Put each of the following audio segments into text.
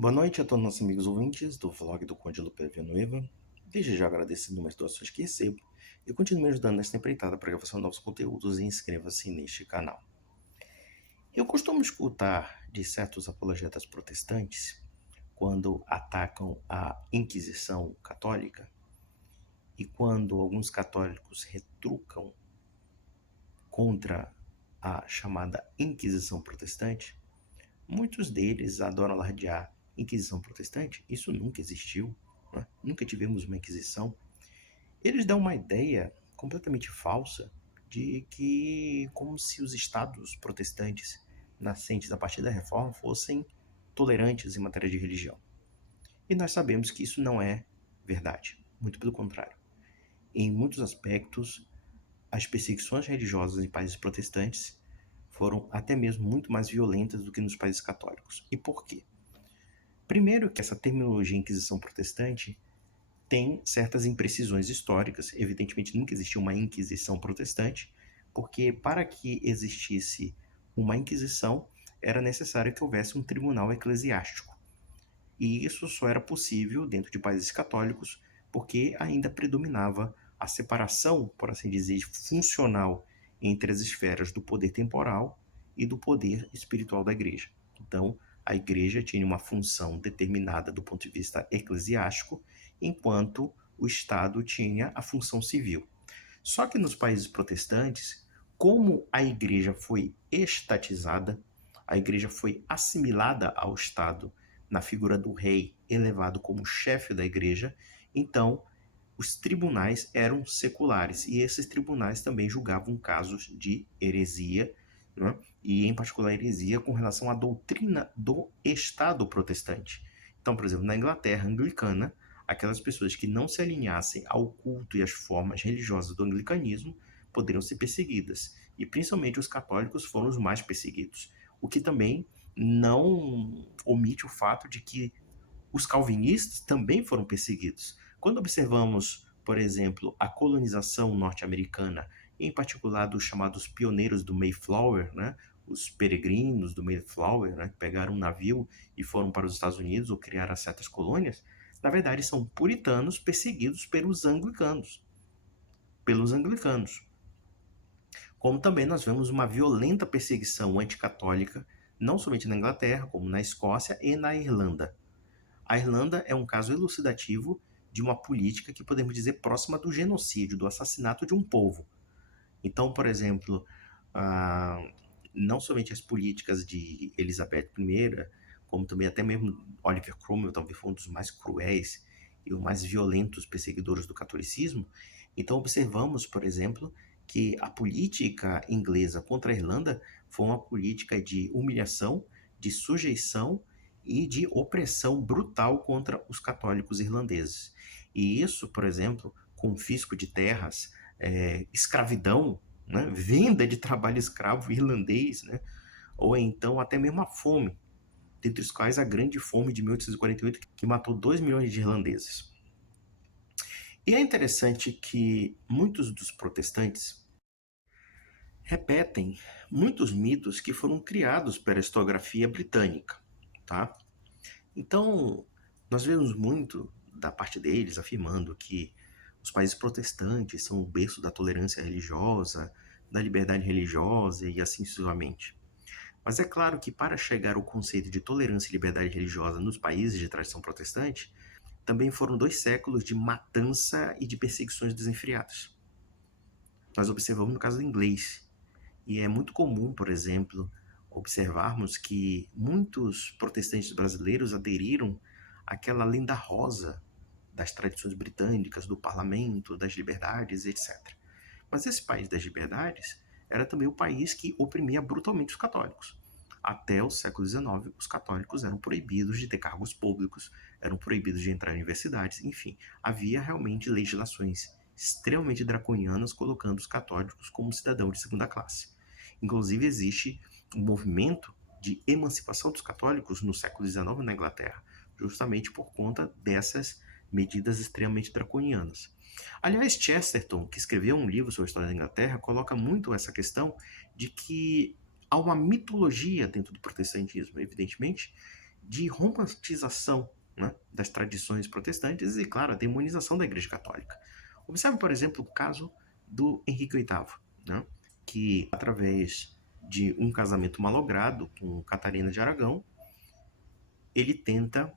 Boa noite a todos nossos amigos ouvintes do vlog do Conde Lupe Villanueva. Desde já agradecendo as doações que recebo e continue me ajudando nesta empreitada para gravação de novos conteúdos e inscreva-se neste canal. Eu costumo escutar de certos apologetas protestantes quando atacam a Inquisição Católica e quando alguns católicos retrucam contra a chamada Inquisição Protestante. Muitos deles adoram alardear Inquisição Protestante. Isso nunca existiu, né? Nunca tivemos uma Inquisição. Eles dão uma ideia completamente falsa de que como se os estados protestantes nascentes a partir da Reforma fossem tolerantes em matéria de religião. E nós sabemos que isso não é verdade, muito pelo contrário. Em muitos aspectos, as perseguições religiosas em países protestantes foram até mesmo muito mais violentas do que nos países católicos. E por quê? Primeiro que essa terminologia Inquisição Protestante tem certas imprecisões históricas. Evidentemente nunca existiu uma Inquisição Protestante, porque para que existisse uma Inquisição era necessário que houvesse um tribunal eclesiástico. E isso só era possível dentro de países católicos porque ainda predominava a separação, por assim dizer, funcional entre as esferas do poder temporal e do poder espiritual da igreja. Então, a igreja tinha uma função determinada do ponto de vista eclesiástico, enquanto o Estado tinha a função civil. Só que nos países protestantes, como a igreja foi estatizada, a igreja foi assimilada ao Estado na figura do rei, elevado como chefe da igreja, então os tribunais eram seculares e esses tribunais também julgavam casos de heresia, né? E em particular heresia com relação à doutrina do Estado protestante. Então, por exemplo, na Inglaterra anglicana, aquelas pessoas que não se alinhassem ao culto e às formas religiosas do anglicanismo poderiam ser perseguidas. E principalmente os católicos foram os mais perseguidos. O que também não omite o fato de que os calvinistas também foram perseguidos. Quando observamos, por exemplo, a colonização norte-americana, em particular dos chamados pioneiros do Mayflower, né, os peregrinos do Mayflower, né, que pegaram um navio e foram para os Estados Unidos ou criaram certas colônias, na verdade são puritanos perseguidos pelos anglicanos. Como também nós vemos uma violenta perseguição anticatólica, não somente na Inglaterra, como na Escócia e na Irlanda. A Irlanda é um caso elucidativo de uma política que podemos dizer próxima do genocídio, do assassinato de um povo. Então, por exemplo, ah, não somente as políticas de Elizabeth I, como também até mesmo Oliver Cromwell, talvez foi um dos mais cruéis e os mais violentos perseguidores do catolicismo. Então, observamos, por exemplo, que a política inglesa contra a Irlanda foi uma política de humilhação, de sujeição e de opressão brutal contra os católicos irlandeses. E isso, por exemplo, confisco de terras, escravidão, né, venda de trabalho escravo irlandês, né, ou então até mesmo a fome, dentre os quais a Grande Fome de 1848, que matou 2 milhões de irlandeses. E é interessante que muitos dos protestantes repetem muitos mitos que foram criados pela historiografia britânica, tá? Então, nós vemos muito da parte deles afirmando que os países protestantes são o berço da tolerância religiosa, da liberdade religiosa e assim sucessivamente. Mas é claro que para chegar ao conceito de tolerância e liberdade religiosa nos países de tradição protestante, também foram 2 séculos de matança e de perseguições desenfreadas. Nós observamos no caso do inglês, e é muito comum, por exemplo, observarmos que muitos protestantes brasileiros aderiram àquela lenda rosa das tradições britânicas, do parlamento, das liberdades, etc. Mas esse país das liberdades era também o país que oprimia brutalmente os católicos. Até o século XIX, os católicos eram proibidos de ter cargos públicos, eram proibidos de entrar em universidades, enfim, havia realmente legislações extremamente draconianas colocando os católicos como cidadãos de segunda classe. Inclusive, existe um movimento de emancipação dos católicos no século XIX na Inglaterra, justamente por conta dessas medidas extremamente draconianas. Aliás, Chesterton, que escreveu um livro sobre a história da Inglaterra, coloca muito essa questão de que há uma mitologia dentro do protestantismo, evidentemente, de romantização, né, das tradições protestantes e, claro, a demonização da Igreja Católica. Observe, por exemplo, o caso do Henrique VIII, né, que, através de um casamento malogrado com Catarina de Aragão, ele tenta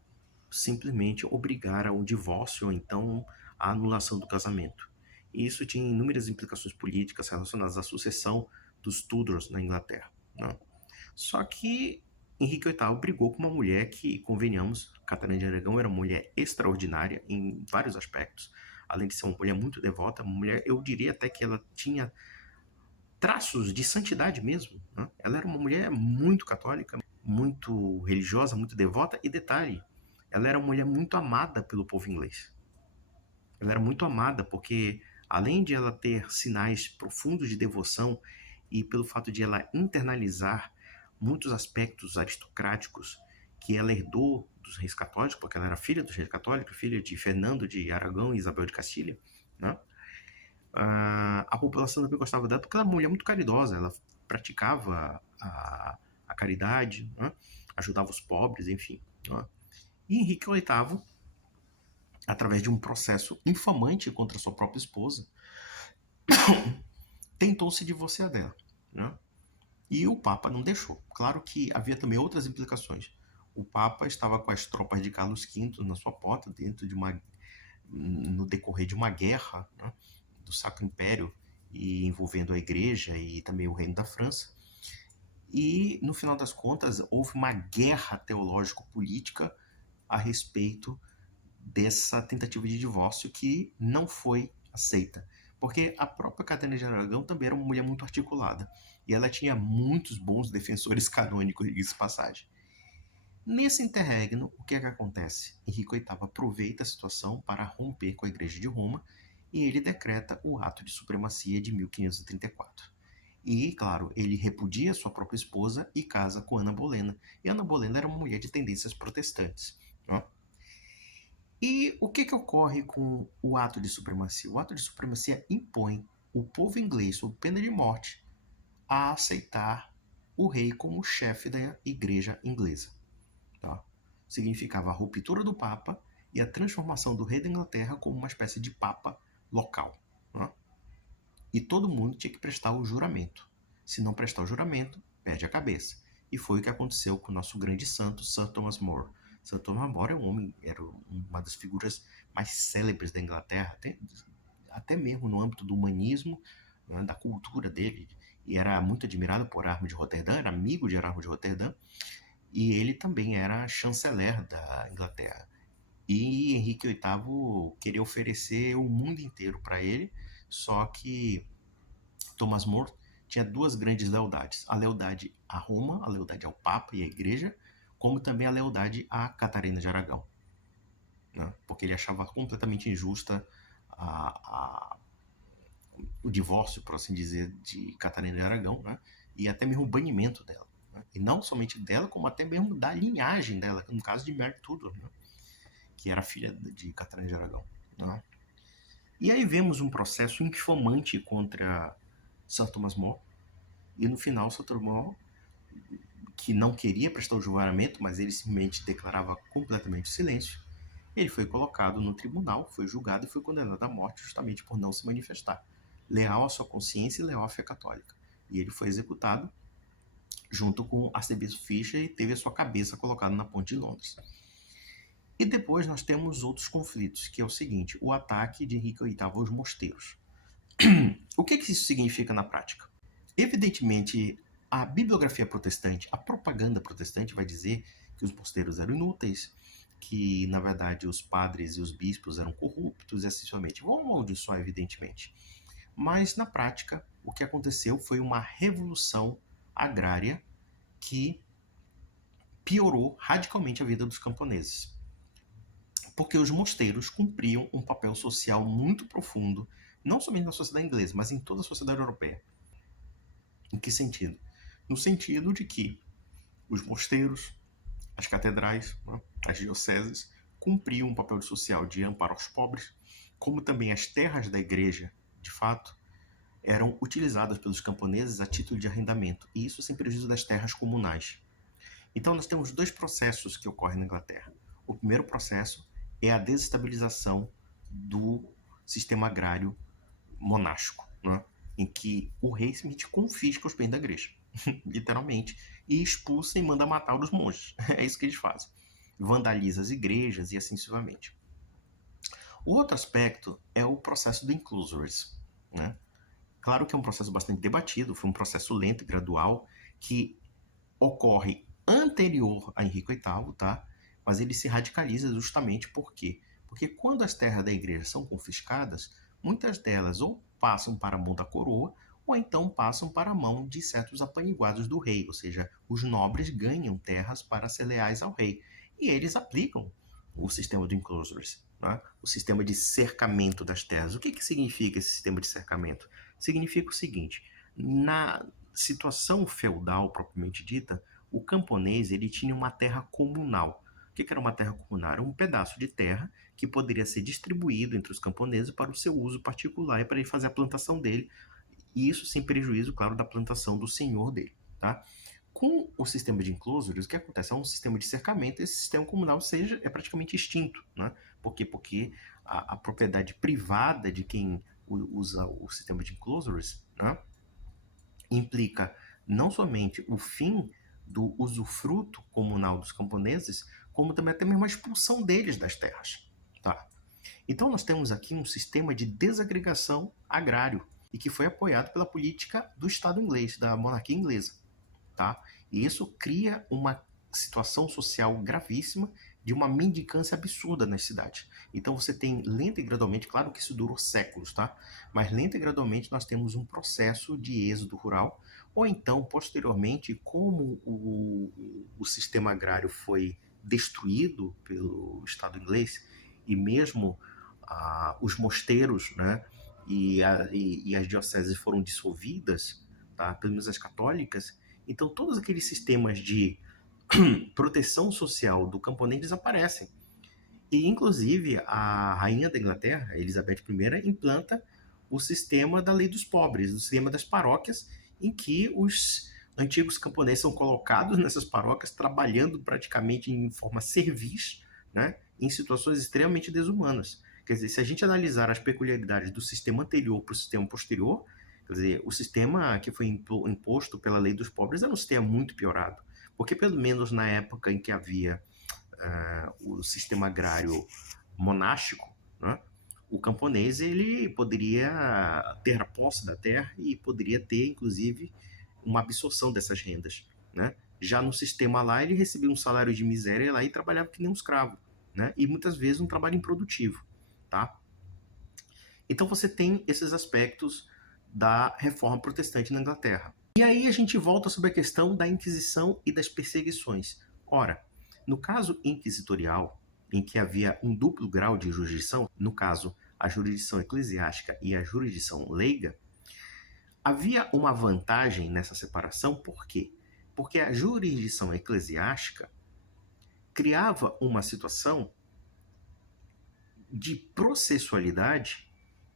simplesmente obrigar a um divórcio ou então a anulação do casamento. E isso tinha inúmeras implicações políticas relacionadas à sucessão dos Tudors na Inglaterra, né? Só que Henrique VIII brigou com uma mulher que, convenhamos, Catarina de Aragão era uma mulher extraordinária em vários aspectos. Além de ser uma mulher muito devota, uma mulher, eu diria até que ela tinha traços de santidade mesmo, né? Ela era uma mulher muito católica, muito religiosa, muito devota e, detalhe, ela era uma mulher muito amada pelo povo inglês. Ela era muito amada porque, além de ela ter sinais profundos de devoção e pelo fato de ela internalizar muitos aspectos aristocráticos que ela herdou dos reis católicos, porque ela era filha dos reis católicos, filha de Fernando de Aragão e Isabel de Castilha, né? A população também gostava dela porque ela era uma mulher muito caridosa, ela praticava a caridade, né? Ajudava os pobres, enfim, né? E Henrique VIII, através de um processo infamante contra sua própria esposa, tentou se divorciar dela, né? E o Papa não deixou. Claro que havia também outras implicações. O Papa estava com as tropas de Carlos V na sua porta, no decorrer de uma guerra, né, do Sacro Império, e envolvendo a Igreja e também o Reino da França. E, no final das contas, houve uma guerra teológico-política a respeito dessa tentativa de divórcio que não foi aceita. Porque a própria Catarina de Aragão também era uma mulher muito articulada. E ela tinha muitos bons defensores canônicos, diga-se de passagem. Nesse interregno, o que é que acontece? Henrique VIII aproveita a situação para romper com a Igreja de Roma e ele decreta o Ato de Supremacia de 1534. E, claro, ele repudia sua própria esposa e casa com Ana Bolena. E Ana Bolena era uma mulher de tendências protestantes, né? E o que ocorre com o Ato de Supremacia? O Ato de Supremacia impõe o povo inglês, sob pena de morte, a aceitar o rei como chefe da Igreja inglesa. Tá? Significava a ruptura do Papa e a transformação do rei da Inglaterra como uma espécie de Papa local. Tá? E todo mundo tinha que prestar o juramento. Se não prestar o juramento, perde a cabeça. E foi o que aconteceu com o nosso grande santo, Sir Thomas More. Sir Thomas More era uma das figuras mais célebres da Inglaterra, até mesmo no âmbito do humanismo, né, da cultura dele. E era muito admirado por Erasmo de Roterdã, era amigo de Erasmo de Roterdã, e ele também era chanceler da Inglaterra. E Henrique VIII queria oferecer o mundo inteiro para ele, só que Thomas More tinha duas grandes lealdades: a lealdade a Roma, a lealdade ao Papa e à Igreja, como também a lealdade a Catarina de Aragão, né? Porque ele achava completamente injusta o divórcio, por assim dizer, de Catarina de Aragão, né? E até mesmo o banimento dela, né? E não somente dela, como até mesmo da linhagem dela, no caso de Mary Tudor, né? Que era filha de Catarina de Aragão, né? E aí vemos um processo infamante contra Sir Thomas More, e no final Sir Thomas More, que não queria prestar o juramento, mas ele simplesmente declarava completamente silêncio, ele foi colocado no tribunal, foi julgado e foi condenado à morte justamente por não se manifestar, leal à sua consciência e leal à fé católica. E ele foi executado junto com o arcebispo Fisher e teve a sua cabeça colocada na ponte de Londres. E depois nós temos outros conflitos, que é o seguinte: o ataque de Henrique VIII aos mosteiros. O que isso significa na prática? Evidentemente, a bibliografia protestante, a propaganda protestante vai dizer que os mosteiros eram inúteis, que, na verdade, os padres e os bispos eram corruptos e assim sucessivamente. Vão amaldiçoar, evidentemente. Mas, na prática, o que aconteceu foi uma revolução agrária que piorou radicalmente a vida dos camponeses. Porque os mosteiros cumpriam um papel social muito profundo, não somente na sociedade inglesa, mas em toda a sociedade europeia. Em que sentido? No sentido de que os mosteiros, as catedrais, né, as dioceses, cumpriam um papel social de amparo aos pobres, como também as terras da igreja, de fato, eram utilizadas pelos camponeses a título de arrendamento, e isso sem prejuízo das terras comunais. Então, nós temos dois processos que ocorrem na Inglaterra. O primeiro processo é a desestabilização do sistema agrário monástico, né? Em que o rei simplesmente confisca os bens da igreja, literalmente, e expulsa e manda matar os monges. É isso que eles fazem. Vandaliza as igrejas e assim sucessivamente. O outro aspecto é o processo do Inclusories, né? Claro que é um processo bastante debatido, foi um processo lento e gradual que ocorre anterior a Henrique VIII, tá? Mas ele se radicaliza justamente por quê? Porque quando as terras da igreja são confiscadas, muitas delas ou passam para a mão da coroa, ou então passam para a mão de certos apaniguados do rei, ou seja, os nobres ganham terras para ser leais ao rei. E eles aplicam o sistema de enclosures, né? O sistema de cercamento das terras. O que significa esse sistema de cercamento? Significa o seguinte, na situação feudal propriamente dita, o camponês ele tinha uma terra comunal. O que era uma terra comunal? Era um pedaço de terra que poderia ser distribuído entre os camponeses para o seu uso particular e para ele fazer a plantação dele, e isso sem prejuízo, claro, da plantação do senhor dele. Tá? Com o sistema de enclosures, o que acontece? É um sistema de cercamento, esse sistema comunal é praticamente extinto. Né? Por quê? Porque a propriedade privada de quem usa o sistema de enclosures, né, implica não somente o fim do usufruto comunal dos camponeses, como também até mesmo a expulsão deles das terras. Tá? Então nós temos aqui um sistema de desagregação agrário e que foi apoiado pela política do Estado inglês, da monarquia inglesa. Tá? E isso cria uma situação social gravíssima de uma mendicância absurda nas cidades. Então você tem lenta e gradualmente, claro que isso durou séculos, tá? Mas lenta e gradualmente nós temos um processo de êxodo rural, ou então, posteriormente, como o sistema agrário foi destruído pelo Estado inglês, e mesmo os mosteiros, né, e as dioceses foram dissolvidas, tá? Pelo menos as católicas, então todos aqueles sistemas de proteção social do camponês desaparecem. E, inclusive, a rainha da Inglaterra, Elizabeth I, implanta o sistema da lei dos pobres, o sistema das paróquias, em que os antigos camponeses são colocados nessas paróquias, trabalhando praticamente em forma servis, né, em situações extremamente desumanas. Quer dizer, se a gente analisar as peculiaridades do sistema anterior para o sistema posterior, quer dizer, o sistema que foi imposto pela lei dos pobres era um sistema muito piorado. Porque, pelo menos na época em que havia o sistema agrário monástico, né, o camponês ele poderia ter a posse da terra e poderia ter, inclusive, uma absorção dessas rendas. Né? Já no sistema lá, ele recebia um salário de miséria lá e trabalhava que nem um escravo. Né? E muitas vezes um trabalho improdutivo. Tá? Então você tem esses aspectos da reforma protestante na Inglaterra. E aí a gente volta sobre a questão da Inquisição e das perseguições. Ora, no caso inquisitorial, em que havia um duplo grau de jurisdição, no caso a jurisdição eclesiástica e a jurisdição leiga, havia uma vantagem nessa separação, por quê? Porque a jurisdição eclesiástica criava uma situação de processualidade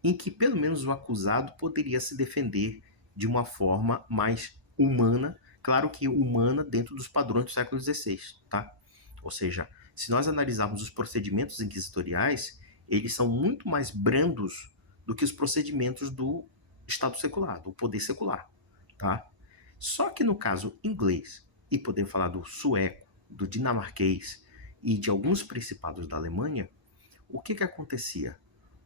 em que pelo menos o acusado poderia se defender de uma forma mais humana, claro que humana dentro dos padrões do século XVI, tá? Ou seja, se nós analisarmos os procedimentos inquisitoriais, eles são muito mais brandos do que os procedimentos do Estado secular, do poder secular, tá? Só que no caso inglês, e podemos falar do sueco, do dinamarquês e de alguns principados da Alemanha, o que acontecia?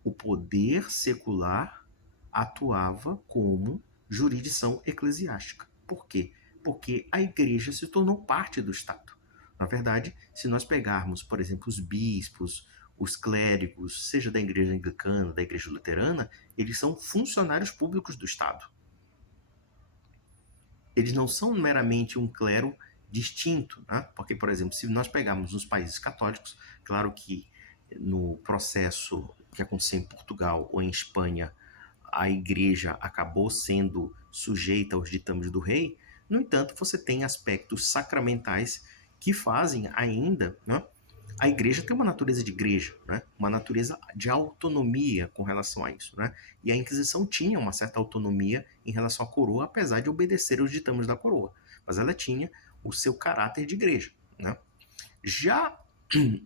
O poder secular atuava como jurisdição eclesiástica. Por quê? Porque a igreja se tornou parte do Estado. Na verdade, se nós pegarmos, por exemplo, os bispos, os clérigos, seja da igreja anglicana, da igreja luterana, eles são funcionários públicos do Estado. Eles não são meramente um clero distinto, né? Porque, por exemplo, se nós pegarmos os países católicos, claro que no processo que aconteceu em Portugal ou em Espanha, a igreja acabou sendo sujeita aos ditames do rei. No entanto, você tem aspectos sacramentais que fazem ainda, né, a igreja tem uma natureza de igreja, né, uma natureza de autonomia com relação a isso. Né, e a Inquisição tinha uma certa autonomia em relação à coroa, apesar de obedecer aos ditames da coroa. Mas ela tinha o seu caráter de igreja, né? Já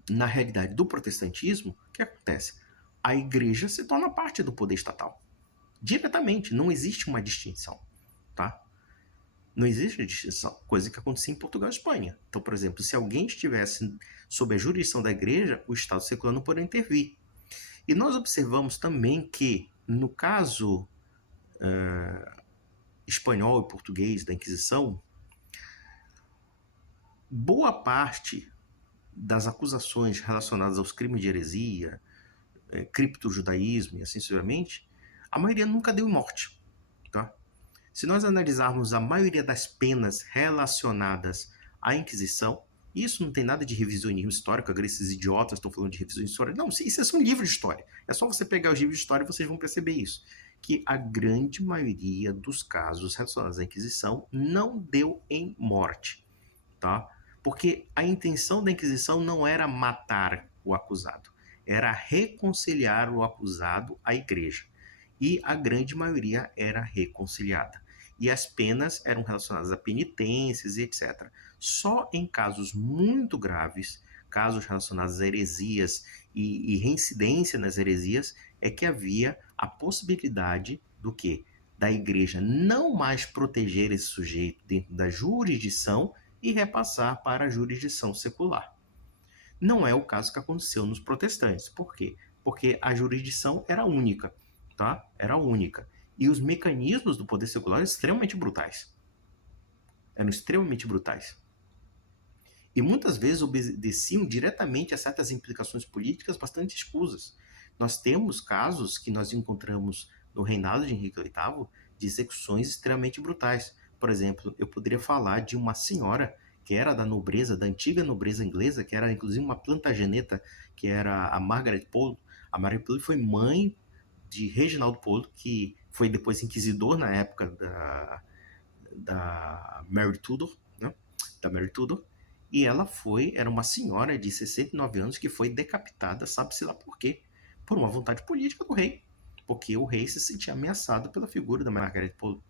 na realidade do protestantismo, o que acontece? A igreja se torna parte do poder estatal. Diretamente, não existe uma distinção, tá? Não existe distinção, coisa que acontecia em Portugal e Espanha. Então, por exemplo, se alguém estivesse sob a jurisdição da igreja, o Estado secular não poderia intervir. E nós observamos também que, no caso espanhol e português da Inquisição, boa parte das acusações relacionadas aos crimes de heresia, criptojudaísmo e assim sucessivamente, a maioria nunca deu em morte. Tá? Se nós analisarmos a maioria das penas relacionadas à Inquisição, isso não tem nada de revisionismo histórico, agora esses idiotas estão falando de revisionismo histórico. Não, isso é só um livro de história. É só você pegar os livros de história e vocês vão perceber isso. Que a grande maioria dos casos relacionados à Inquisição não deu em morte. Tá? Porque a intenção da Inquisição não era matar o acusado, era reconciliar o acusado à igreja. E a grande maioria era reconciliada. E as penas eram relacionadas a penitências e etc. Só em casos muito graves, casos relacionados a heresias e reincidência nas heresias, é que havia a possibilidade do quê? Da igreja não mais proteger esse sujeito dentro da jurisdição e repassar para a jurisdição secular. Não é o caso que aconteceu nos protestantes. Por quê? Porque a jurisdição era única, tá? Era única. E os mecanismos do poder secular eram extremamente brutais. Eram extremamente brutais. E muitas vezes obedeciam diretamente a certas implicações políticas bastante escusas. Nós temos casos que nós encontramos no reinado de Henrique VIII de execuções extremamente brutais. Por exemplo, eu poderia falar de uma senhora que era da nobreza, da antiga nobreza inglesa, que era inclusive uma plantageneta, que era a Margaret Pole. A Margaret Pole foi mãe de Reginaldo Pole, que foi depois inquisidor na época da Mary Tudor, né? Da Mary Tudor. E ela era uma senhora de 69 anos que foi decapitada, sabe-se lá por quê? Por uma vontade política do rei. Porque o rei se sentia ameaçado pela figura da Margaret Pole.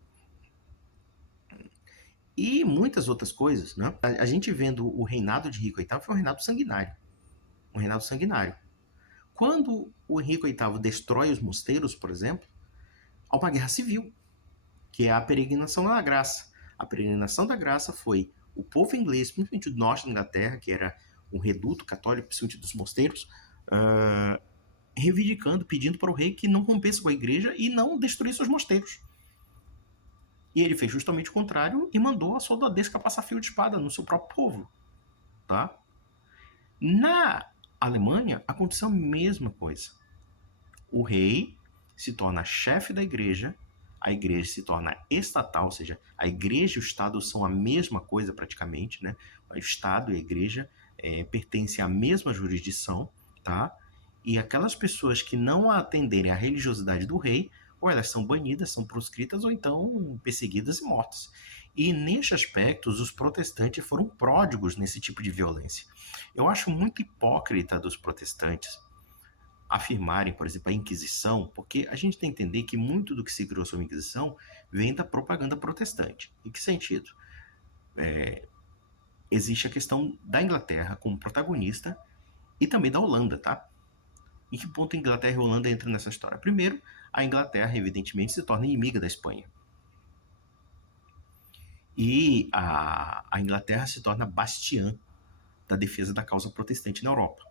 E muitas outras coisas, né? A gente vendo o reinado de Henrique VIII foi um reinado sanguinário. Um reinado sanguinário. Quando o Henrique VIII destrói os mosteiros, por exemplo, há uma guerra civil, que é a peregrinação da graça. A peregrinação da graça foi o povo inglês, principalmente do norte da Inglaterra, que era um reduto católico, principalmente dos mosteiros, reivindicando, pedindo para o rei que não rompesse com a igreja e não destruísse os mosteiros. E ele fez justamente o contrário e mandou a soldadesca passar fio de espada no seu próprio povo. Tá? Na Alemanha, aconteceu a mesma coisa. O rei se torna chefe da igreja, a igreja se torna estatal, ou seja, a igreja e o Estado são a mesma coisa praticamente, né? O Estado e a igreja pertencem à mesma jurisdição, tá? E aquelas pessoas que não atenderem à religiosidade do rei, ou elas são banidas, são proscritas, ou então perseguidas e mortas. E neste aspecto, os protestantes foram pródigos nesse tipo de violência. Eu acho muito hipócrita dos protestantes afirmarem, por exemplo, a Inquisição, porque a gente tem que entender que muito do que se criou sobre a Inquisição vem da propaganda protestante. Em que sentido? Existe a questão da Inglaterra como protagonista e também da Holanda, tá? Em que ponto a Inglaterra e a Holanda entram nessa história? Primeiro, a Inglaterra, evidentemente, se torna inimiga da Espanha. E a Inglaterra se torna bastiã da defesa da causa protestante na Europa.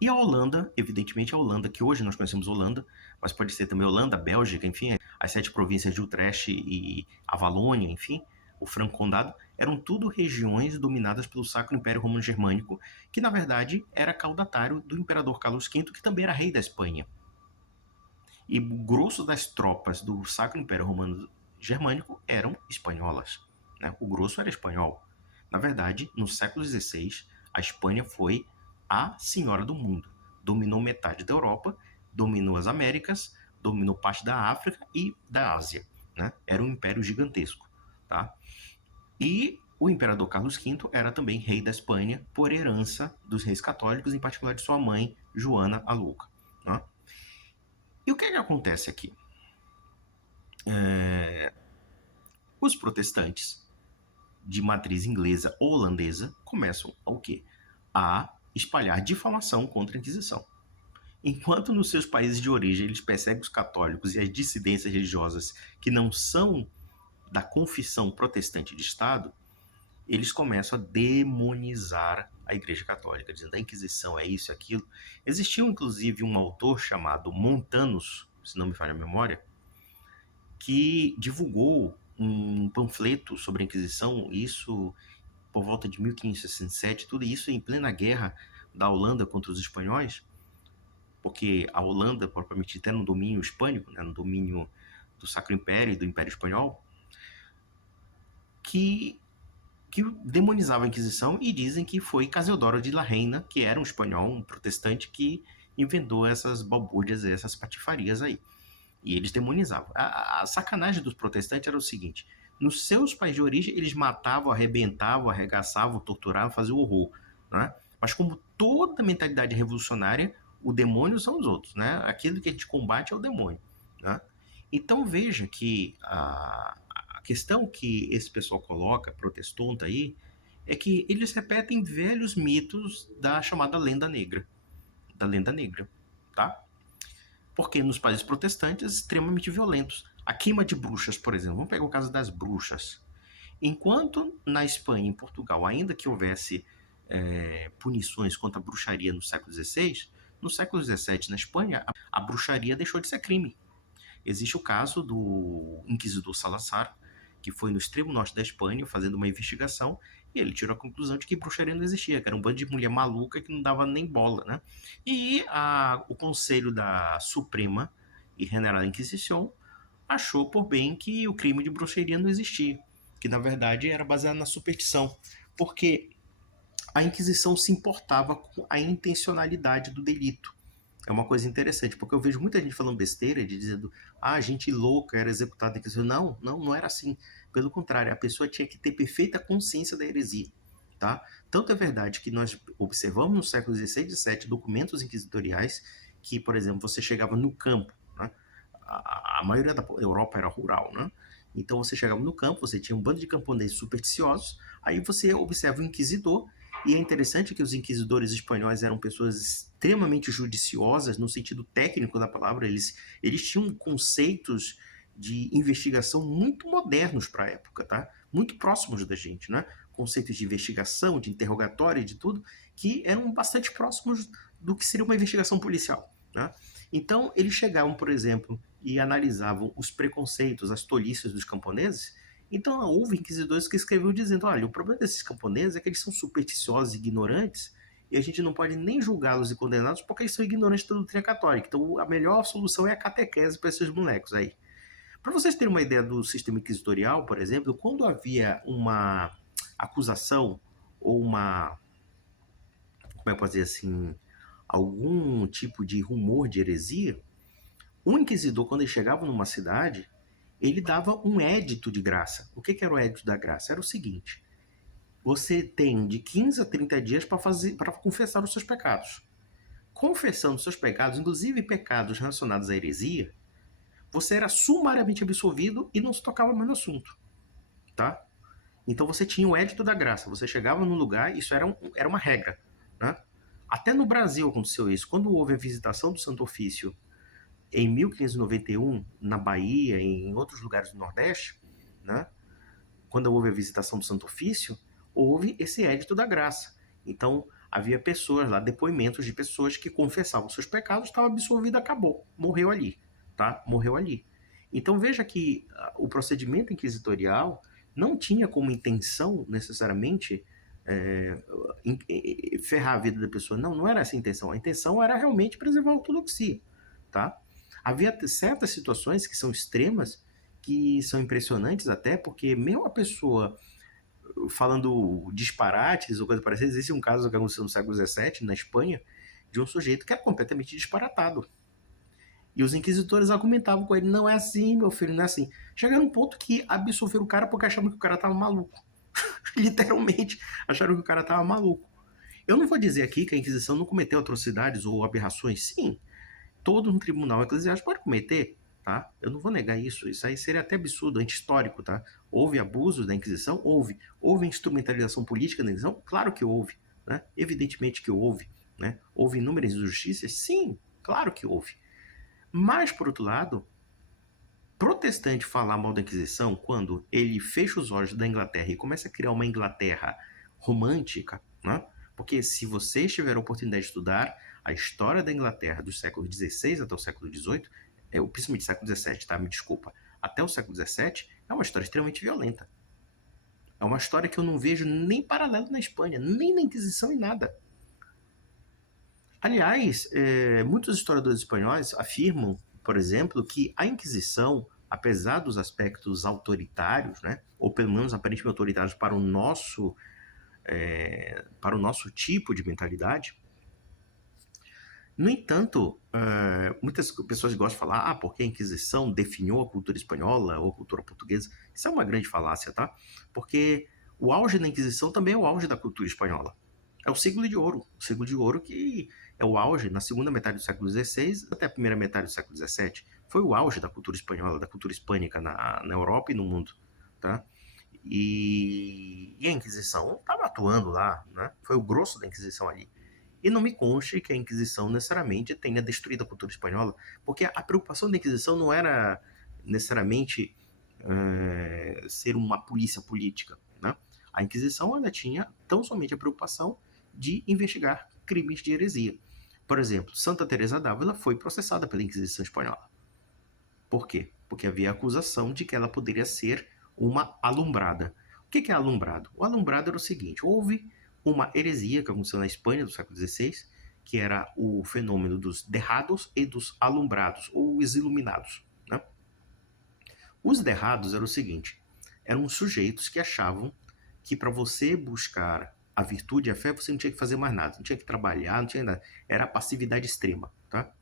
E a Holanda, evidentemente a Holanda, que hoje nós conhecemos Holanda, mas pode ser também Holanda, Bélgica, enfim, as 7 províncias de Utrecht e a Valônia, enfim, o Franco-Condado, eram tudo regiões dominadas pelo Sacro Império Romano Germânico, que na verdade era caudatário do imperador Carlos V, que também era rei da Espanha. E o grosso das tropas do Sacro Império Romano Germânico eram espanholas, né? O grosso era espanhol. Na verdade, no século XVI, a Espanha foi a senhora do mundo. Dominou metade da Europa, dominou as Américas, dominou parte da África e da Ásia, né? Era um império gigantesco, tá? E o imperador Carlos V era também rei da Espanha por herança dos reis católicos, em particular de sua mãe, Joana a Louca. Né? E o que é que acontece aqui? Os protestantes de matriz inglesa ou holandesa começam a o quê? A espalhar difamação contra a Inquisição. Enquanto nos seus países de origem eles perseguem os católicos e as dissidências religiosas que não são da confissão protestante de Estado, eles começam a demonizar a Igreja Católica, dizendo a Inquisição é isso, é aquilo. Existiu, inclusive, um autor chamado Montanus, se não me falha a memória, que divulgou um panfleto sobre a Inquisição, isso por volta de 1567, tudo isso em plena guerra da Holanda contra os espanhóis, porque a Holanda, propriamente dita, no domínio hispânico, né, no domínio do Sacro Império e do Império Espanhol, que demonizava a Inquisição, e dizem que foi Casiodoro de la Reina, que era um espanhol, um protestante, que inventou essas balbúrdias, essas patifarias aí. E eles demonizavam. A sacanagem dos protestantes era o seguinte: nos seus países de origem, eles matavam, arrebentavam, arregaçavam, torturavam, faziam horror, né? Mas como toda mentalidade revolucionária, o demônio são os outros, né? Aquilo que a gente combate é o demônio, né? Então veja que a questão que esse pessoal coloca, protestante aí, é que eles repetem velhos mitos da chamada lenda negra, tá? Porque nos países protestantes, extremamente violentos. A queima de bruxas, por exemplo, vamos pegar o caso das bruxas. Enquanto na Espanha e em Portugal, ainda que houvesse punições contra a bruxaria no século XVI, no século XVII, na Espanha, a bruxaria deixou de ser crime. Existe o caso do inquisidor Salazar, que foi no extremo norte da Espanha fazendo uma investigação, e ele tirou a conclusão de que bruxaria não existia, que era um bando de mulher maluca que não dava nem bola, né? E o Conselho da Suprema e General Inquisição achou por bem que o crime de bruxaria não existia, que na verdade era baseado na superstição, porque a Inquisição se importava com a intencionalidade do delito. É uma coisa interessante, porque eu vejo muita gente falando besteira, dizendo, gente louca era executada. Não, não era assim. Pelo contrário, a pessoa tinha que ter perfeita consciência da heresia. Tá? Tanto é verdade que nós observamos no século XVI e XVII documentos inquisitoriais que, por exemplo, você chegava no campo, né? A maioria da Europa era rural, né? Então você chegava no campo, você tinha um bando de camponeses supersticiosos, aí você observa o inquisidor, e é interessante que os inquisidores espanhóis eram pessoas extremamente judiciosas, no sentido técnico da palavra, eles tinham conceitos de investigação muito modernos para a época, tá? Muito próximos da gente, né? Conceitos de investigação, de interrogatório e de tudo, que eram bastante próximos do que seria uma investigação policial, né? Então, eles chegavam, por exemplo, e analisavam os preconceitos, as tolices dos camponeses. Então, houve inquisidores que escreviam dizendo, olha, o problema desses camponeses é que eles são supersticiosos e ignorantes, e a gente não pode nem julgá-los e condená-los porque eles são ignorantes da doutrina católica. Então, a melhor solução é a catequese para esses bonecos aí. Para vocês terem uma ideia do sistema inquisitorial, por exemplo, quando havia uma acusação ou uma, como é que eu posso dizer assim, algum tipo de rumor de heresia, um inquisidor, quando ele chegava numa cidade, ele dava um édito de graça. O que era o édito da graça? Era o seguinte: você tem de 15 a 30 dias para confessar os seus pecados. Confessando os seus pecados, inclusive pecados relacionados à heresia, você era sumariamente absolvido e não se tocava mais no assunto, tá? Então você tinha o édito da graça. Você chegava num lugar, isso era uma regra, né? Até no Brasil aconteceu isso. Quando houve a visitação do Santo Ofício em 1591, na Bahia e em outros lugares do Nordeste, né? Quando houve a visitação do Santo Ofício, houve esse édito da graça. Então, havia pessoas lá, depoimentos de pessoas que confessavam seus pecados, estava absolvido, acabou, morreu ali, tá? Morreu ali. Então, veja que o procedimento inquisitorial não tinha como intenção, necessariamente, ferrar a vida da pessoa. Não, não era essa a intenção. A intenção era realmente preservar a ortodoxia, tá? Havia certas situações que são extremas, que são impressionantes até, porque mesmo a pessoa falando disparates ou coisa parecida, existe um caso que aconteceu no século XVII, na Espanha, de um sujeito que era completamente disparatado. E os inquisitores argumentavam com ele, não é assim, meu filho, não é assim. Chegaram um ponto que absolveram o cara porque achavam que o cara tava maluco. Literalmente, acharam que o cara tava maluco. Eu não vou dizer aqui que a Inquisição não cometeu atrocidades ou aberrações. Sim, todo um tribunal eclesiástico pode cometer, tá? Eu não vou negar isso. Isso aí seria até absurdo, anti-histórico, tá? Houve abuso da Inquisição? Houve. Houve instrumentalização política da Inquisição? Claro que houve, né? Evidentemente que houve, né? Houve inúmeras injustiças? Sim, claro que houve. Mas, por outro lado, protestante falar mal da Inquisição quando ele fecha os olhos da Inglaterra e começa a criar uma Inglaterra romântica, né? Porque se você tiver a oportunidade de estudar a história da Inglaterra do século XVI até o século XVIII, principalmente século XVII, tá? Me desculpa. Até o século XVII é uma história extremamente violenta. É uma história que eu não vejo nem paralelo na Espanha, nem na Inquisição e nada. Aliás, muitos historiadores espanhóis afirmam, por exemplo, que a Inquisição, apesar dos aspectos autoritários, né, ou pelo menos aparentemente autoritários para o nosso tipo de mentalidade, no entanto, muitas pessoas gostam de falar, porque a Inquisição definiu a cultura espanhola ou a cultura portuguesa. Isso é uma grande falácia, tá? Porque o auge da Inquisição também é o auge da cultura espanhola. É o século de ouro. O século de ouro que é o auge na segunda metade do século XVI até a primeira metade do século XVII. Foi o auge da cultura espanhola, da cultura hispânica na Europa e no mundo, tá? E a Inquisição estava atuando lá, né? Foi o grosso da Inquisição ali. E não me conste que a Inquisição necessariamente tenha destruído a cultura espanhola, porque a preocupação da Inquisição não era necessariamente ser uma polícia política, né? A Inquisição ainda tinha tão somente a preocupação de investigar crimes de heresia. Por exemplo, Santa Teresa d'Ávila foi processada pela Inquisição espanhola. Por quê? Porque havia a acusação de que ela poderia ser uma alumbrada. O que é alumbrado? O alumbrado era o seguinte: houve uma heresia que aconteceu na Espanha do século XVI, que era o fenômeno dos derrados e dos alumbrados, ou os iluminados. Né? Os derrados eram o seguinte: eram sujeitos que achavam que para você buscar a virtude e a fé, você não tinha que fazer mais nada, não tinha que trabalhar, não tinha nada. Era a passividade extrema. Tá?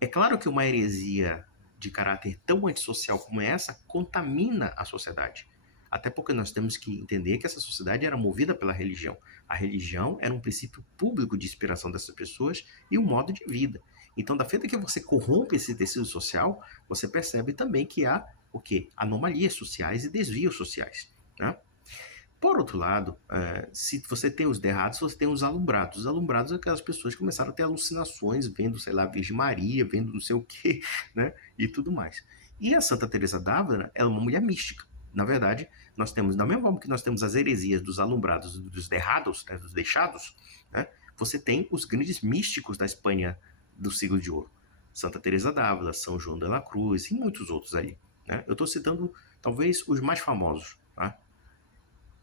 É claro que uma heresia de caráter tão antissocial como essa contamina a sociedade. Até porque nós temos que entender que essa sociedade era movida pela religião. A religião era um princípio público de inspiração dessas pessoas e um modo de vida. Então, da feita que você corrompe esse tecido social, você percebe também que há o quê? Anomalias sociais e desvios sociais. Né? Por outro lado, se você tem os derrados, você tem os alumbrados. Os alumbrados são aquelas pessoas que começaram a ter alucinações, vendo, sei lá, a Virgem Maria, vendo não sei o quê, né? E tudo mais. E a Santa Teresa d'Ávila, ela é uma mulher mística. Na verdade, nós temos, da mesma forma que nós temos as heresias dos alumbrados, dos derrados, né, dos deixados, né? Você tem os grandes místicos da Espanha do siglo de ouro. Santa Teresa d'Ávila, São João de la Cruz e muitos outros ali. Né? Eu estou citando, talvez, os mais famosos, tá?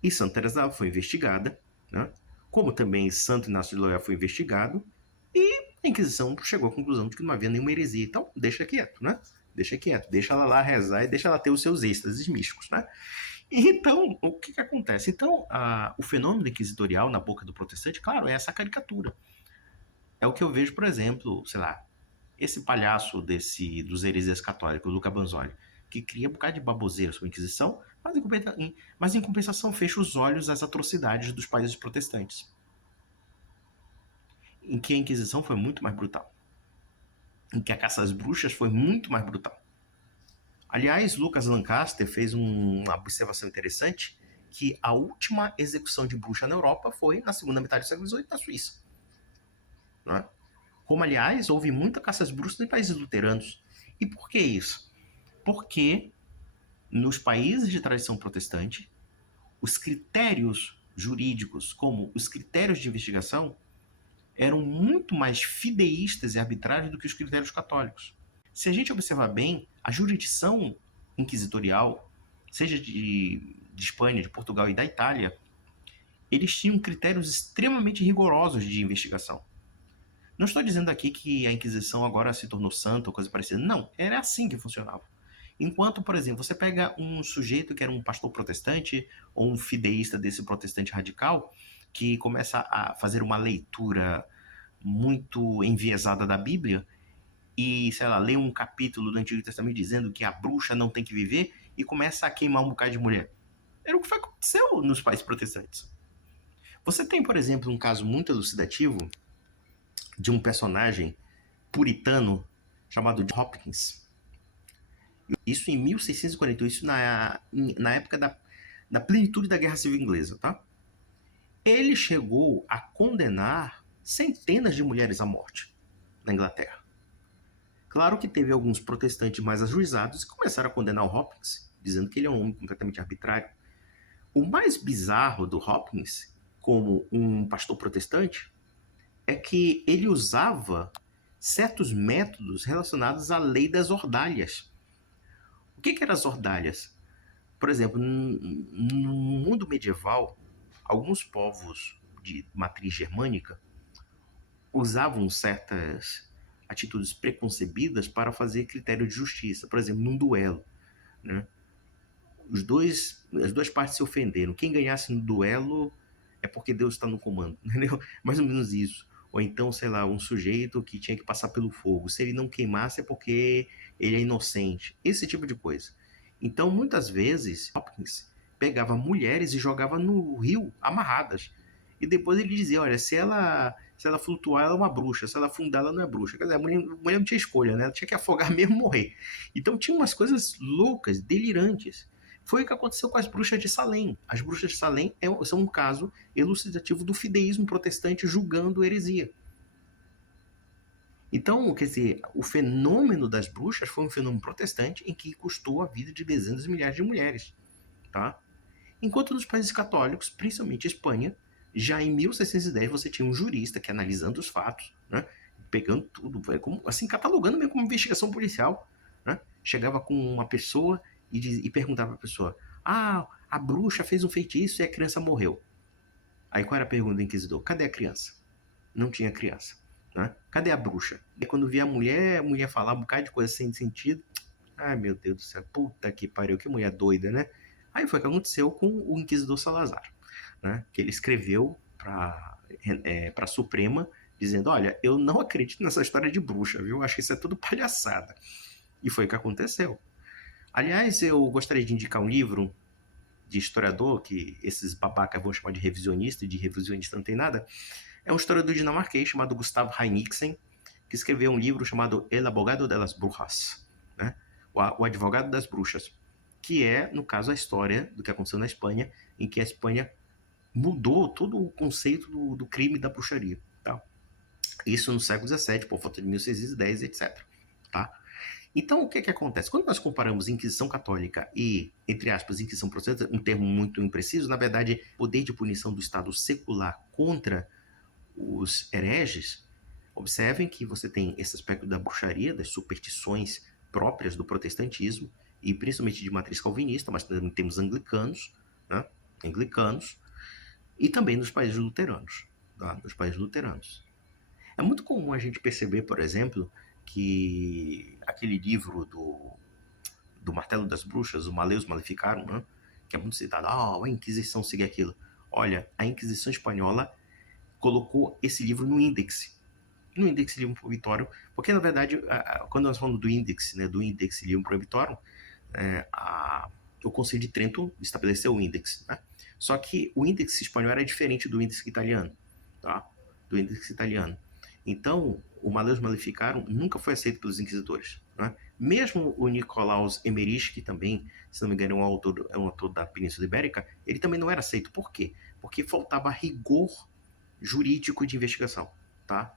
E Santa Teresa d'Ávila foi investigada, né? Como também Santo Inácio de Loyola foi investigado, e a Inquisição chegou à conclusão de que não havia nenhuma heresia. Então, deixa quieto, né? Deixa quieto, deixa ela lá rezar e deixa ela ter os seus êxtases místicos, né? Então, o que acontece? Então, o fenômeno inquisitorial na boca do protestante, claro, é essa caricatura. É o que eu vejo, por exemplo, sei lá, esse palhaço dos heresias católicos, Luca Banzoli, que cria um bocado de baboseira sobre a Inquisição, mas em compensação fecha os olhos às atrocidades dos países protestantes, em que a Inquisição foi muito mais brutal, em que a caça às bruxas foi muito mais brutal. Aliás, Lucas Lancaster fez uma observação interessante, que a última execução de bruxa na Europa foi na segunda metade do século XVIII na Suíça. Não é? Como, aliás, houve muita caça às bruxas em países luteranos. E por que isso? Porque nos países de tradição protestante, os critérios jurídicos, como os critérios de investigação, eram muito mais fideístas e arbitrários do que os critérios católicos. Se a gente observar bem, a jurisdição inquisitorial, seja de Espanha, de Portugal e da Itália, eles tinham critérios extremamente rigorosos de investigação. Não estou dizendo aqui que a Inquisição agora se tornou santa ou coisa parecida. Não, era assim que funcionava. Enquanto, por exemplo, você pega um sujeito que era um pastor protestante ou um fideísta desse protestante radical, que começa a fazer uma leitura muito enviesada da Bíblia e, sei lá, lê um capítulo do Antigo Testamento dizendo que a bruxa não tem que viver e começa a queimar um bocado de mulher. Era o que aconteceu nos países protestantes. Você tem, por exemplo, um caso muito elucidativo de um personagem puritano chamado John Hopkins. Isso em 1641, isso na época da plenitude da Guerra Civil Inglesa, tá? Ele chegou a condenar centenas de mulheres à morte na Inglaterra. Claro que teve alguns protestantes mais ajuizados que começaram a condenar o Hopkins, dizendo que ele é um homem completamente arbitrário. O mais bizarro do Hopkins, como um pastor protestante, é que ele usava certos métodos relacionados à lei das ordalhas. O que eram as ordalhas? Por exemplo, no mundo medieval, alguns povos de matriz germânica usavam certas atitudes preconcebidas para fazer critério de justiça. Por exemplo, num duelo, né? As duas partes se ofenderam. Quem ganhasse no duelo é porque Deus está no comando, entendeu? Mais ou menos isso. Ou então, sei lá, um sujeito que tinha que passar pelo fogo. Se ele não queimasse é porque ele é inocente. Esse tipo de coisa. Então, muitas vezes, Hopkins pegava mulheres e jogava no rio amarradas. E depois ele dizia, olha, se ela flutuar, ela é uma bruxa. Se ela afundar, ela não é bruxa. Quer dizer, a mulher não tinha escolha, né? Ela tinha que afogar mesmo morrer. Então tinha umas coisas loucas, delirantes. Foi o que aconteceu com as bruxas de Salem. As bruxas de Salem são um caso elucidativo do fideísmo protestante julgando heresia. Então, quer dizer, o fenômeno das bruxas foi um fenômeno protestante em que custou a vida de dezenas de milhares de mulheres. Tá? Enquanto nos países católicos, principalmente Espanha, já em 1610 você tinha um jurista que analisando os fatos, né, pegando tudo, assim, catalogando mesmo como investigação policial, né, chegava com uma pessoa e perguntava para a pessoa: ah, a bruxa fez um feitiço e a criança morreu. Aí qual era a pergunta do inquisidor? Cadê a criança? Não tinha criança. Né? Cadê a bruxa? E quando via a mulher falar um bocado de coisa sem sentido. Ai, meu Deus do céu, puta que pariu, que mulher doida, né? Aí foi o que aconteceu com o Inquisidor Salazar, né? Que ele escreveu para a Suprema, dizendo: olha, eu não acredito nessa história de bruxa, viu? Acho que isso é tudo palhaçada. E foi o que aconteceu. Aliás, eu gostaria de indicar um livro de historiador, que esses babacas vão chamar de revisionista, e de revisionista não tem nada. É um historiador dinamarquês chamado Gustav Heiniksen, que escreveu um livro chamado El Abogado de las Brujas, né? O Advogado das Bruxas, que é, no caso, a história do que aconteceu na Espanha, em que a Espanha mudou todo o conceito do crime da bruxaria. Tá? Isso no século XVII, por volta de 1610, etc. Tá? Então, o que acontece? Quando nós comparamos Inquisição Católica e, entre aspas, Inquisição Protestante, um termo muito impreciso, na verdade, poder de punição do Estado secular contra os hereges, observem que você tem esse aspecto da bruxaria, das superstições próprias do protestantismo, e principalmente de matriz calvinista, mas também temos anglicanos, né? Anglicanos, e também nos países luteranos. Tá? Nos países luteranos. É muito comum a gente perceber, por exemplo, que aquele livro do Martelo das Bruxas, o Maleus Maleficarum, né? Que é muito citado, a Inquisição seguia aquilo. Olha, a Inquisição Espanhola colocou esse livro no índice. No índice livro proibitório, porque na verdade, quando nós falamos do índice, né, do índice livro proibitório, o Conselho de Trento estabeleceu o índice, né? Só que o índice espanhol era diferente do índice italiano, tá? Do índice italiano. Então, o Maleus Maleficarum nunca foi aceito pelos inquisidores, né? Mesmo o Nicolaus Emerich, que também, se não me engano, é um autor da Península Ibérica, ele também não era aceito. Por quê? Porque faltava rigor jurídico de investigação, tá?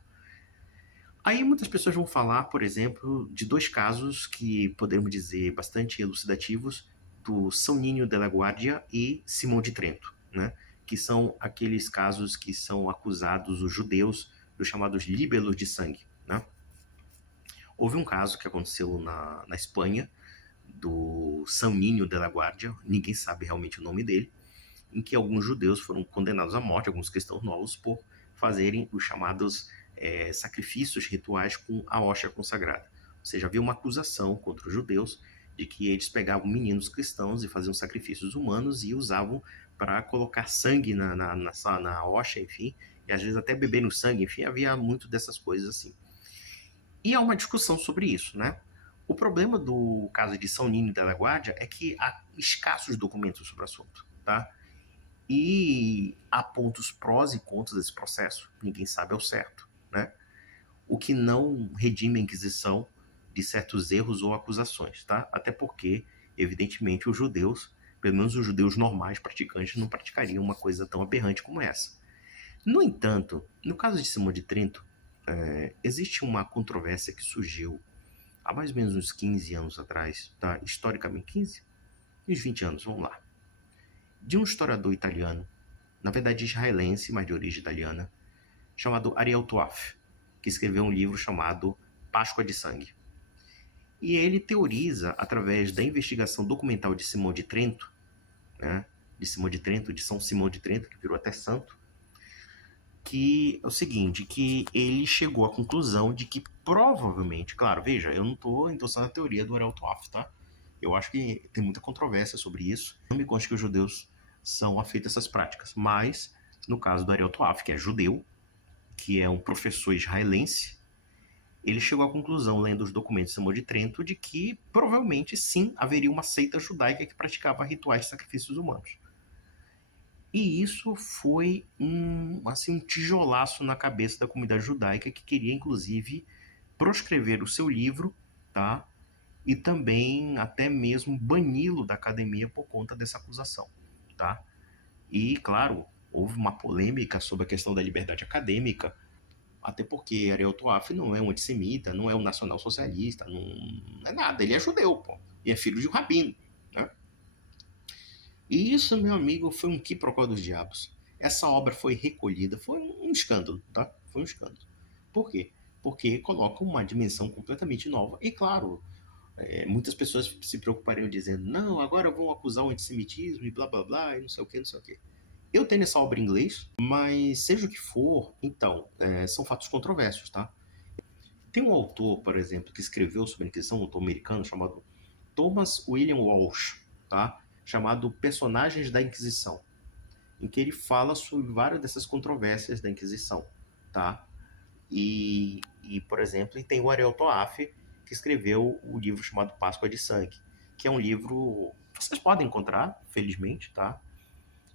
Aí muitas pessoas vão falar, por exemplo, de dois casos que podemos dizer bastante elucidativos, do São Ninho de la Guardia e Simão de Trento, né? Que são aqueles casos que são acusados os judeus dos chamados libelos de sangue, né? Houve um caso que aconteceu na Espanha, do São Ninho de la Guardia, ninguém sabe realmente o nome dele, em que alguns judeus foram condenados à morte, alguns cristãos novos, por fazerem os chamados sacrifícios rituais com a hóstia consagrada. Ou seja, havia uma acusação contra os judeus de que eles pegavam meninos cristãos e faziam sacrifícios humanos e usavam para colocar sangue na hóstia, enfim, e às vezes até beber no sangue, enfim, havia muito dessas coisas assim. E há uma discussão sobre isso, né? O problema do caso de São Nino da Guardia é que há escassos documentos sobre o assunto, tá? E há pontos prós e contras desse processo, ninguém sabe ao certo, né? O que não redime a Inquisição de certos erros ou acusações, tá? Até porque, evidentemente, os judeus, pelo menos os judeus normais praticantes, não praticariam uma coisa tão aberrante como essa. No entanto, no caso de Simão de Trento, existe uma controvérsia que surgiu há mais ou menos uns 15 anos atrás, tá? Historicamente, 15? Uns 20 anos, vamos lá. De um historiador italiano, na verdade israelense, mas de origem italiana, chamado Ariel Toaf, que escreveu um livro chamado Páscoa de Sangue. E ele teoriza, através da investigação documental de Simão de Trento, né, de Simão de Trento, de São Simão de Trento, que virou até santo, que é o seguinte, que ele chegou à conclusão de que provavelmente, claro, veja, eu não estou endossando a teoria do Ariel Toaf, tá? Eu acho que tem muita controvérsia sobre isso. Não me consta que os judeus são afeitos a essas práticas, mas no caso do Ariel Toaf, que é judeu, que é um professor israelense, ele chegou à conclusão, lendo os documentos de Simão de Trento, de que provavelmente sim haveria uma seita judaica que praticava rituais de sacrifícios humanos. E isso foi um tijolaço na cabeça da comunidade judaica, que queria inclusive proscrever o seu livro, tá? E também até mesmo bani-lo da academia por conta dessa acusação, tá? E claro, houve uma polêmica sobre a questão da liberdade acadêmica, até porque Ariel Toaf não é um antissemita, não é um nacional-socialista, não é nada, ele é judeu, pô, e é filho de um rabino, né? E isso, meu amigo, foi um quiprocó dos diabos. Essa obra foi recolhida, foi um escândalo, tá? Foi um escândalo. Por quê? Porque coloca uma dimensão completamente nova. E claro, muitas pessoas se preocupariam dizendo, não, agora vão acusar o antissemitismo e blá blá blá, e não sei o que, não sei o que. Eu tenho essa obra em inglês, mas seja o que for, então, são fatos controversos, tá? Tem um autor, por exemplo, que escreveu sobre a Inquisição, um autor americano chamado Thomas William Walsh, tá? Chamado Personagens da Inquisição, em que ele fala sobre várias dessas controvérsias da Inquisição, tá? Por exemplo, tem o Ariel Toaf, que escreveu o livro chamado Páscoa de Sangue, que é um livro que vocês podem encontrar, felizmente, tá?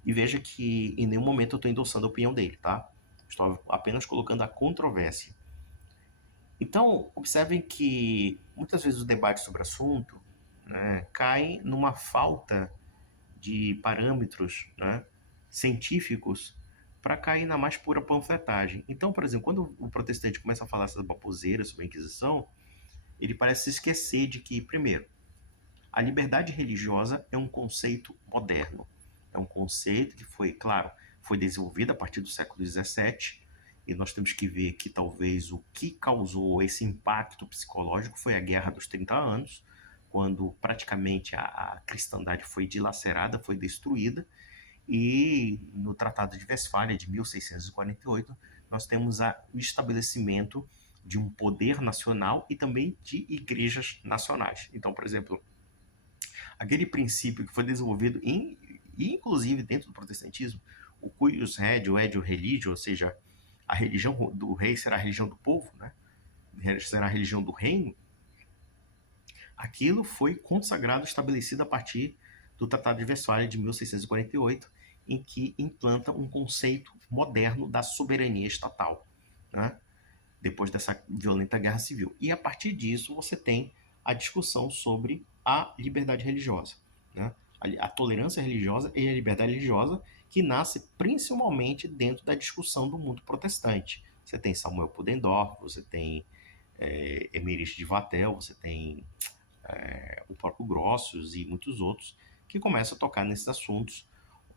E veja que em nenhum momento eu estou endossando a opinião dele, tá? Estou apenas colocando a controvérsia. Então, observem que muitas vezes o debate sobre o assunto, né, cai numa falta de parâmetros, né, científicos para cair na mais pura panfletagem. Então, por exemplo, quando o protestante começa a falar essas baboseiras sobre a Inquisição, ele parece se esquecer de que, primeiro, a liberdade religiosa é um conceito moderno. É um conceito que foi, claro, foi desenvolvido a partir do século XVII, e nós temos que ver que talvez o que causou esse impacto psicológico foi a Guerra dos 30 Anos, quando praticamente a cristandade foi dilacerada, foi destruída, e no Tratado de Westfália de 1648 nós temos o estabelecimento de um poder nacional e também de igrejas nacionais. Então, por exemplo, aquele princípio que foi desenvolvido inclusive dentro do protestantismo, o cuius regio, regio religio, ou seja, a religião do rei será a religião do povo, né? Será a religião do reino. Aquilo foi consagrado, estabelecido a partir do Tratado de Westfália de 1648, em que implanta um conceito moderno da soberania estatal, né? Depois dessa violenta guerra civil. E a partir disso você tem a discussão sobre a liberdade religiosa, né? A tolerância religiosa e a liberdade religiosa, que nasce principalmente dentro da discussão do mundo protestante. Você tem Samuel Pudendorf, você tem Emerich de Vattel, você tem o próprio Grotius e muitos outros que começam a tocar nesses assuntos,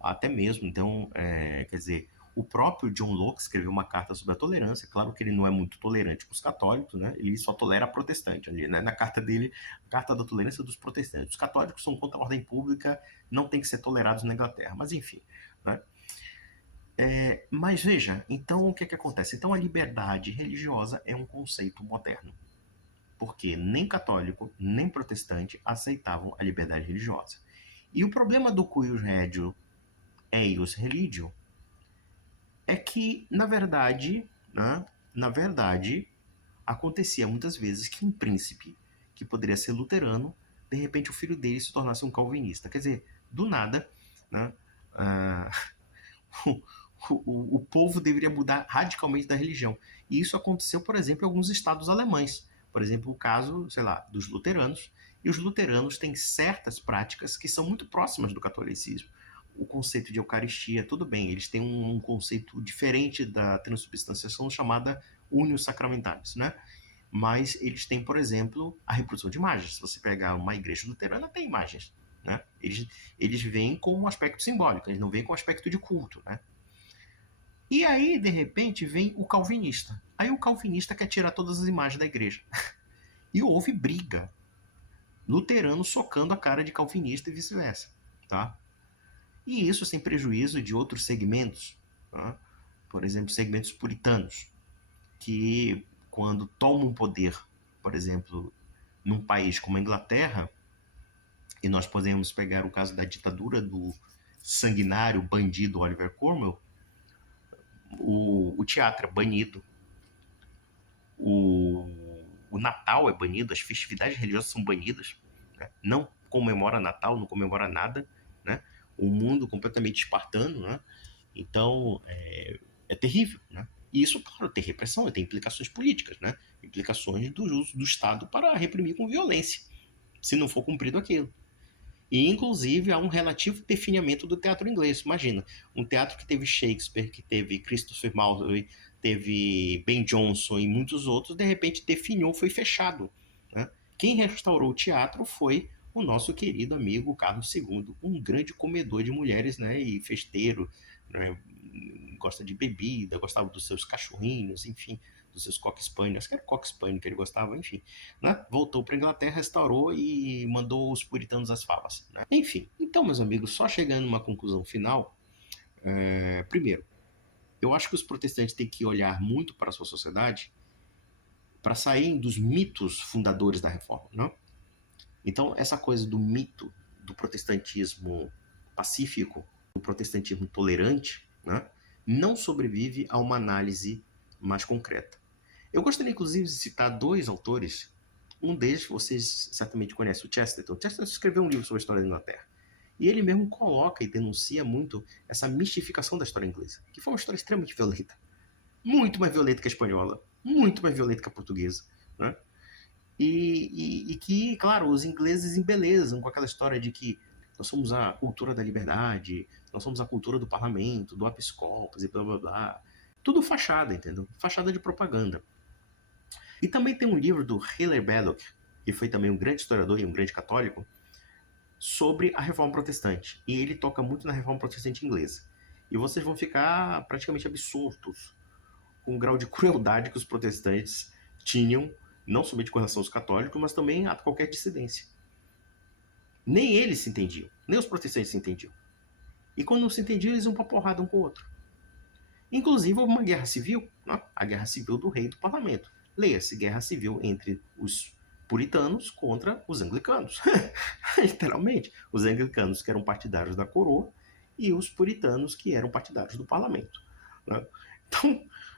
até mesmo, então, quer dizer, o próprio John Locke escreveu uma carta sobre a tolerância. Claro que ele não é muito tolerante com os católicos, né? Ele só tolera a protestante ali, né? Na carta dele, a carta da tolerância dos protestantes. Os católicos são contra a ordem pública, não tem que ser tolerados na Inglaterra, mas enfim, né? Mas veja, então o que é que acontece? Então a liberdade religiosa é um conceito moderno, porque nem católico, nem protestante aceitavam a liberdade religiosa. E o problema do cuius regio eius religio é que, né, na verdade, acontecia muitas vezes que um príncipe, que poderia ser luterano, de repente o filho dele se tornasse um calvinista. Quer dizer, do nada, né, o povo deveria mudar radicalmente da religião. E isso aconteceu, por exemplo, em alguns estados alemães. por exemplo, o caso, sei lá, dos luteranos. E os luteranos têm certas práticas que são muito próximas do catolicismo. O conceito de Eucaristia, tudo bem, eles têm um conceito diferente da transubstanciação chamada Unio Sacramentalis, né? Mas eles têm, por exemplo, a reprodução de imagens. Se você pegar uma igreja luterana, tem imagens, né? Eles vêm com um aspecto simbólico, eles não vêm com um aspecto de culto, né? E aí, de repente, vem o calvinista. Aí o calvinista quer tirar todas as imagens da igreja. E houve briga. Luterano socando a cara de calvinista e vice-versa, tá? E isso sem prejuízo de outros segmentos, tá? Por exemplo, segmentos puritanos, que quando tomam poder, por exemplo, num país como a Inglaterra, e nós podemos pegar o caso da ditadura do sanguinário bandido Oliver Cromwell, o teatro é banido, o, o Natal é banido, as festividades religiosas são banidas, né? Não comemora Natal, não comemora nada, né? O mundo completamente espartano, né? Então, é terrível, né? E isso, claro, tem repressão, tem implicações políticas, né? Implicações do uso do Estado para reprimir com violência, se não for cumprido aquilo. E, inclusive, há um relativo definimento do teatro inglês. Imagina, um teatro que teve Shakespeare, que teve Christopher Marlowe, teve Ben Jonson e muitos outros, de repente definhou, foi fechado, né? Quem restaurou o teatro foi o nosso querido amigo Carlos II, um grande comedor de mulheres, né? E festeiro, né? Gosta de bebida, gostava dos seus cachorrinhos, enfim, dos seus cock spaniels, acho que era cock spaniel que ele gostava, enfim, né? Voltou para a Inglaterra, restaurou e mandou os puritanos às favas, né? Enfim, então, meus amigos, só chegando a uma conclusão final, primeiro, eu acho que os protestantes têm que olhar muito para a sua sociedade para saírem dos mitos fundadores da reforma, não? Então, essa coisa do mito do protestantismo pacífico, do protestantismo tolerante, né, não sobrevive a uma análise mais concreta. Eu gostaria, inclusive, de citar dois autores. Um deles vocês certamente conhecem, o Chesterton. O Chesterton escreveu um livro sobre a história da Inglaterra. E ele mesmo coloca e denuncia muito essa mistificação da história inglesa, que foi uma história extremamente violenta. Muito mais violenta que a espanhola, muito mais violenta que a portuguesa, né? E que, claro, os ingleses embelezam com aquela história de que nós somos a cultura da liberdade, nós somos a cultura do parlamento, do habeas corpus e blá blá blá. Tudo fachada, entendeu? Fachada de propaganda. E também tem um livro do Hilaire Belloc, que foi também um grande historiador e um grande católico, sobre a Reforma Protestante. E ele toca muito na Reforma Protestante inglesa. E vocês vão ficar praticamente absurdos com o grau de crueldade que os protestantes tinham, não somente com relação aos católicos, mas também a qualquer dissidência. Nem eles se entendiam, nem os protestantes se entendiam. E quando não se entendiam, eles iam pra porrada um com o outro. Inclusive, houve uma guerra civil, né? A guerra civil do rei e do parlamento. Leia-se, guerra civil entre os puritanos contra os anglicanos. Literalmente. Os anglicanos que eram partidários da coroa e os puritanos que eram partidários do parlamento, né?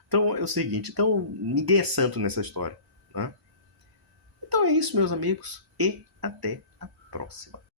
Então é o seguinte, então ninguém é santo nessa história, né? Então é isso, meus amigos, e até a próxima.